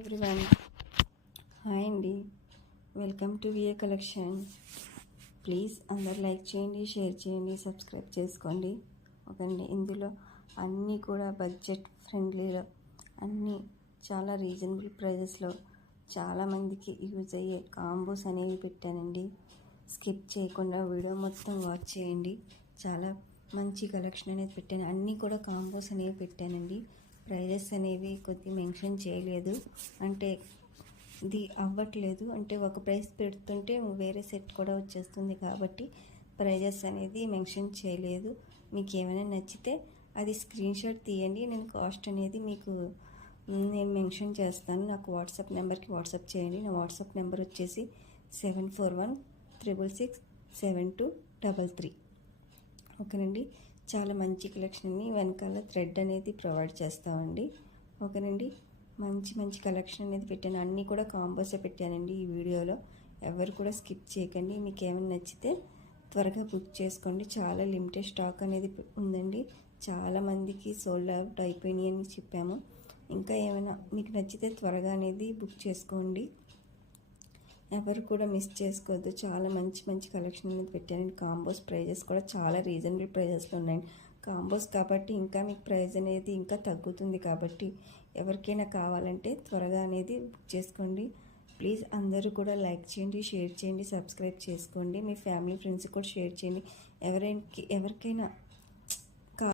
Everyone, hi అండి. Welcome to VA collection. Please అందరు like చేయండి, షేర్ చేయండి, సబ్స్క్రైబ్ చేసుకోండి. ఓకేండి. ఇందులో అన్నీ కూడా బడ్జెట్ ఫ్రెండ్లీలో, అన్నీ చాలా రీజనబుల్ ప్రైజెస్లో చాలామందికి యూజ్ అయ్యే కాంబోస్ అనేవి పెట్టానండి. స్కిప్ చేయకుండా వీడియో మొత్తం వాచ్ చేయండి. చాలా మంచి కలెక్షన్ అనేది పెట్టాను. అన్నీ కూడా కాంబోస్ అనేవి పెట్టానండి. ప్రైజెస్ అనేవి కొద్ది మెన్షన్ చేయలేదు, అంటే ఇది అవ్వట్లేదు, అంటే ఒక ప్రైస్ పెడుతుంటే వేరే సెట్ కూడా వచ్చేస్తుంది కాబట్టి ప్రైజెస్ అనేది మెన్షన్ చేయలేదు. మీకు ఏమైనా నచ్చితే అది స్క్రీన్ షాట్ తీయండి. నేను కాస్ట్ అనేది మీకు నేను మెన్షన్ చేస్తాను. నాకు వాట్సాప్ నెంబర్కి వాట్సాప్ చేయండి. నా వాట్సాప్ నెంబర్ వచ్చేసి 7416667233. ఓకేనండి. చాలా మంచి కలెక్షన్ అండి. వెనకాల థ్రెడ్ అనేది ప్రొవైడ్ చేస్తామండి. ఓకేనండి. మంచి మంచి కలెక్షన్ అనేది పెట్టాను. అన్నీ కూడా కాంబోసే పెట్టానండి ఈ వీడియోలో. ఎవరు కూడా స్కిప్ చేయకండి. మీకు ఏమైనా నచ్చితే త్వరగా బుక్ చేసుకోండి. చాలా లిమిటెడ్ స్టాక్ అనేది ఉందండి. చాలామందికి సోల్డ్ అవుట్ అయిపోయినాయి అని చెప్పాము. ఇంకా ఏమైనా మీకు నచ్చితే త్వరగా అనేది బుక్ చేసుకోండి. ఎవరు కూడా మిస్ చేసుకోవద్దు. చాలా మంచి మంచి కలెక్షన్ అనేది పెట్టానండి. కాంబోస్ ప్రైజెస్ కూడా చాలా రీజనబుల్ ప్రైజెస్లో ఉన్నాయండి. కాంబోస్ కాబట్టి ఇంకా మీకు ప్రైస్ అనేది ఇంకా తగ్గుతుంది కాబట్టి ఎవరికైనా కావాలంటే త్వరగా అనేది బుక్ చేసుకోండి. ప్లీజ్ అందరూ కూడా లైక్ చేయండి, షేర్ చేయండి, సబ్స్క్రైబ్ చేసుకోండి. మీ ఫ్యామిలీ ఫ్రెండ్స్కి కూడా షేర్ చేయండి. ఎవరికైనా